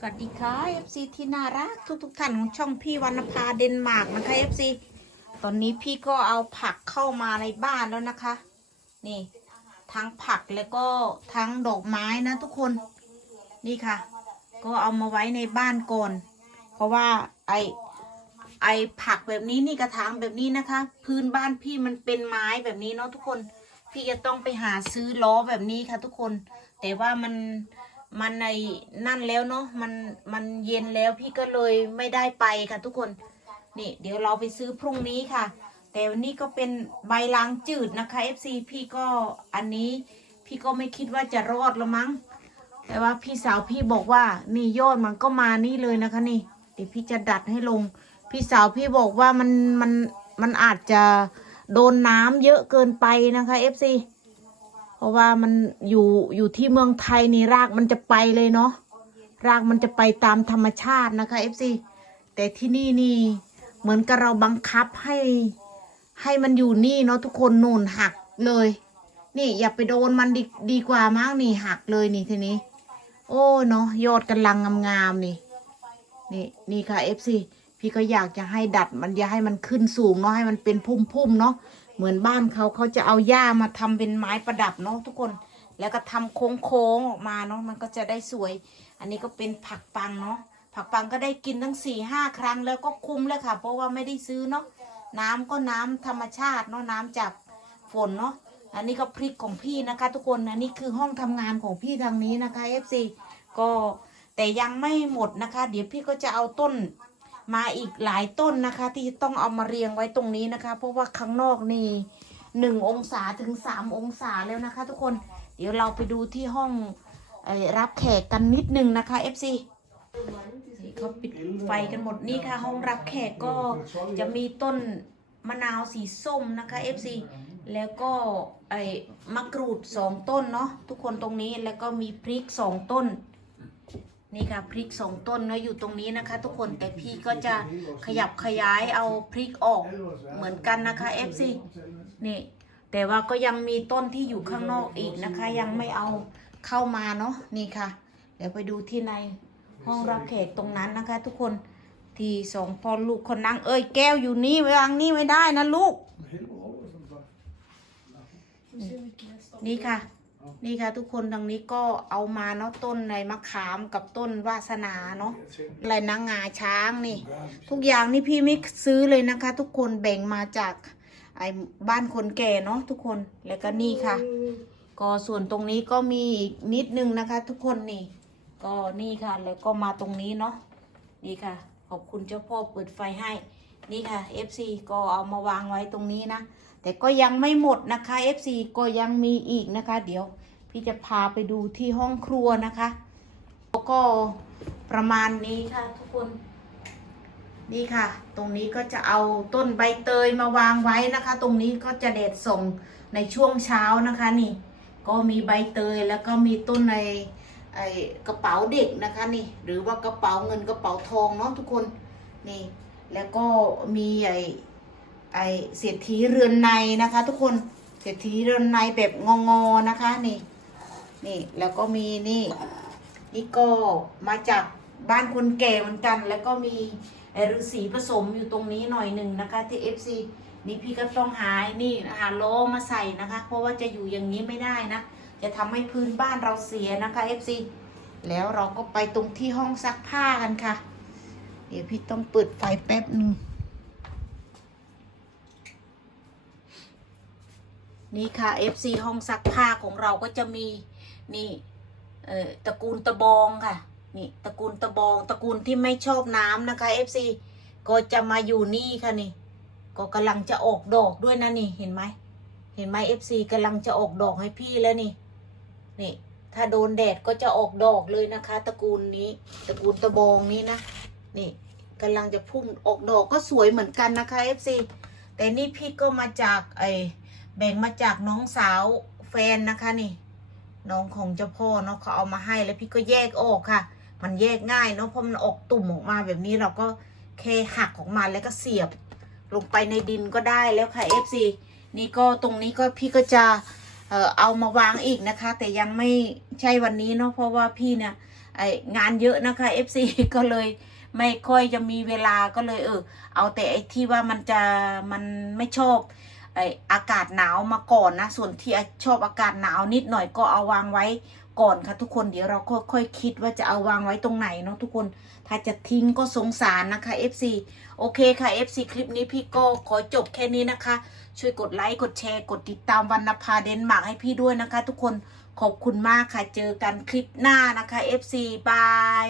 สวัสดีค่ะ FC ที่น่ารักทุกทุกท่านของช่องพี่วรรณภาเดนมาร์กนะคะ FC ตอนนี้พี่ก็เอาผักเข้ามาในบ้านแล้วนะคะ นี่ ทั้งผักแล้วก็ทั้งดอกไม้นะทุกคน นี่ค่ะ ก็เอามาไว้ในบ้านก่อน เพราะว่าไอไอผักแบบนี้นี่กระถางแบบนี้นะคะ พื้นบ้านพี่มันเป็นไม้แบบนี้เนาะทุกคน พี่จะต้องไปหาซื้อล้อแบบนี้ค่ะ ทุกคน แต่ว่ามัน มันในนั่นแล้วเนาะมันมันเย็นแล้วพี่ก็เลยไม่ได้ไปค่ะทุกคนนี่เดี๋ยวเราไปซื้อพรุ่งนี้ค่ะ แต่วันนี้ก็เป็นใบล้างจืดนะคะ FC พี่ก็อันนี้พี่ก็ไม่คิดว่าจะรอดละมั้ง แต่ว่าพี่สาวพี่บอกว่านี่ยอดมันก็มานี่เลยนะคะนี่ เดี๋ยวพี่จะดัดให้ลง พี่สาวพี่บอกว่ามันมันมันอาจจะโดนน้ำเยอะเกินไปนะคะ FC เพราะว่ามันอยู่อยู่ที่เมืองไทยนี่รากมันจะไปเลยเนาะรากมันจะไปตามธรรมชาตินะคะ FC แต่ที่นี่นี่เหมือนกับเราบังคับให้ ให้มันอยู่นี่เนาะทุกคนนูนหักเลย นี่อย่าไปโดนมันดีดีกว่ามั้งนี่หักเลยนี่ทีนี้ โอ้เนาะยอดกำลังงามๆนี่ นี่นี่ค่ะ FC พี่ก็อยากจะให้ดัดมันอย่าให้มันขึ้นสูงเนาะให้มันเป็นพุ่มๆเนาะ เหมือนบ้านเขาเขาจะเอาหญ้ามาทำเป็นไม้ประดับเนาะทุกคน แล้วก็ทำโค้งๆออกมาเนาะมันก็จะได้สวย อันนี้ก็เป็นผักปังเนาะผักปังก็ได้กินทั้งสี่ห้าครั้งแล้วก็คุ้มแล้วค่ะ เพราะว่าไม่ได้ซื้อเนาะน้ำก็น้ำธรรมชาติเนาะน้ำจากฝนเนาะอันนี้ก็พริกของพี่นะคะ ทุกคนอันนี้คือห้องทำงานของพี่ทางนี้นะคะ FC ก็แต่ยังไม่หมดนะคะ เดี๋ยวพี่ก็จะเอาต้น มาอีกหลายต้นนะคะ ที่ต้องเอามาเรียงไว้ตรงนี้นะคะ เพราะว่าข้างนอกนี่หนึ่งองศาถึงสามองศาแล้วนะคะ ทุกคนเดี๋ยวเราไปดูที่ห้องอรับแขกกันนิดนึงนะคะ FC นี่เขาปิดไฟกันหมดนี่ค่ะ ห้องรับแขกก็จะมีต้นมะนาวสีส้มนะคะ FC แล้วก็ไอ้มะกรูดสองต้นเนาะทุกคนตรงนี้แล้วก็มีพริกสองต้น นี่ค่ะพริกสองต้นเนาะอยู่ตรงนี้นะคะ ทุกคนแต่พี่ก็จะขยับขยายเอาพริกออกเหมือนกันนะคะ FC นี่แต่ว่าก็ยังมีต้นที่อยู่ข้างนอกอีกนะคะ ยังไม่เอาเข้ามาเนาะนี่ค่ะ เดี๋ยวไปดูที่ในห้องรับแขกตรงนั้นนะคะ ทุกคนที่สองพ่อลูกคนนั่งเอ้ยแก้วอยู่นี่วางนี่ไม่ได้นะลูก นี่ค่ะ นี่ค่ะทุกคนดังนี้ก็เอามาเนาะต้นในมะขามกับต้นวาสนาเนาะอะไรนางงาช้างนี่ ทุกอย่างนี่พี่ไม่ซื้อเลยนะคะ ทุกคนแบ่งมาจากไอ้บ้านคนแก่เนาะทุกคนแล้วก็นี่ค่ะ ก็ส่วนตรงนี้ก็มีอีกนิดนึงนะคะ ทุกคนนี่ ก็นี่ค่ะแล้วก็มาตรงนี้เนาะนี่ค่ะ ขอบคุณเจ้าพ่อเปิดไฟให้ นี่ค่ะ FC ก็เอามาวางไว้ตรงนี้นะ แต่ก็ยังไม่หมดนะคะ FC ก็ยังมีอีกนะคะ เดี๋ยวพี่จะพาไปดูที่ห้องครัวนะคะแล้วก็ประมาณนี้ค่ะทุกคน นี่ค่ะ ตรงนี้ก็จะเอาต้นใบเตยมาวางไว้นะคะ ตรงนี้ก็จะเด็ดส่งในช่วงเช้านะคะนี่ ก็มีใบเตยแล้วก็มีต้นในไอ้กระเป๋าเด็กนะคะนี่ หรือว่ากระเป๋าเงินกระเป๋าทองเนาะทุกคนนี่ แล้วก็มีไอ้ ไอ้เศรษฐีเรือนในนะคะ ทุกคนเศรษฐีเรือนในแบบงองอๆนะคะนี่นี่แล้วก็มีนี่นี่ก็มาจากบ้านคนแก่เหมือนกัน แล้วก็มีไอฤาษีผสมอยู่ตรงนี้หน่อยหนึ่งนะคะที่ FC นี่พี่ก็ต้องหาไอ้นี่หาล้อมาใส่นะคะ เพราะว่าจะอยู่อย่างนี้ไม่ได้นะ จะทำให้พื้นบ้านเราเสียนะคะ FC แล้วเราก็ไปตรงที่ห้องซักผ้ากันค่ะ เดี๋ยวพี่ต้องเปิดไฟแป๊บหนึ่ง นี่ค่ะ FC ห้องซักผ้าของเราก็จะมีนี่เอ่อตระกูลตะบองค่ะ นี่ตระกูลตะบองตระกูลที่ไม่ชอบน้ำนะคะ FC ก็จะมาอยู่นี่ค่ะนี่ ก็กำลังจะออกดอกด้วยนะนี่เห็นไหมเห็นไหม FC กำลังจะออกดอกให้พี่แล้วนี่นี่ ถ้าโดนแดดก็จะออกดอกเลยนะคะ ตระกูลนี้ตระกูลตะบองนี้นะนี่กำลังจะพุ่งออกดอกก็สวยเหมือนกันนะคะ FC แต่นี่พี่ก็มาจากไอ แบ่งมาจากน้องสาวแฟนนะคะนี่ น้องของเจ้าพ่อเนาะเขาเอามาให้แล้วพี่ก็แยกออกค่ะ มันแยกง่ายเนาะเพราะมันออกตุ่มออกมาแบบนี้เราก็แค่หักออกมาแล้วก็เสียบลงไปในดินก็ได้แล้วค่ะ FC นี่ก็ตรงนี้ก็พี่ก็จะเอ่อเอามาวางอีกนะคะ แต่ยังไม่ใช่วันนี้เนาะเพราะว่าพี่เนี่ยไองานเยอะนะคะ FC ก็เลยไม่ค่อยจะมีเวลาก็เลยเออเอาแต่ไอที่ว่ามันจะมันไม่ชอบ อากาศหนาวมาก่อนนะ ส่วนที่ชอบอากาศหนาวนิดหน่อยก็เอาวางไว้ก่อนค่ะทุกคนเดี๋ยวเราค่อยๆคิดว่าจะเอาวางไว้ตรงไหนเนาะทุกคน ถ้าจะทิ้งก็สงสารนะคะ FC โอเคค่ะ FC คลิปนี้พี่ก็ขอจบแค่นี้นะคะ ช่วยกดไลค์กดแชร์กดติดตามวันนภาเดนมาร์กให้พี่ด้วยนะคะ ทุกคนขอบคุณมากค่ะเจอกันคลิปหน้านะคะ FC บาย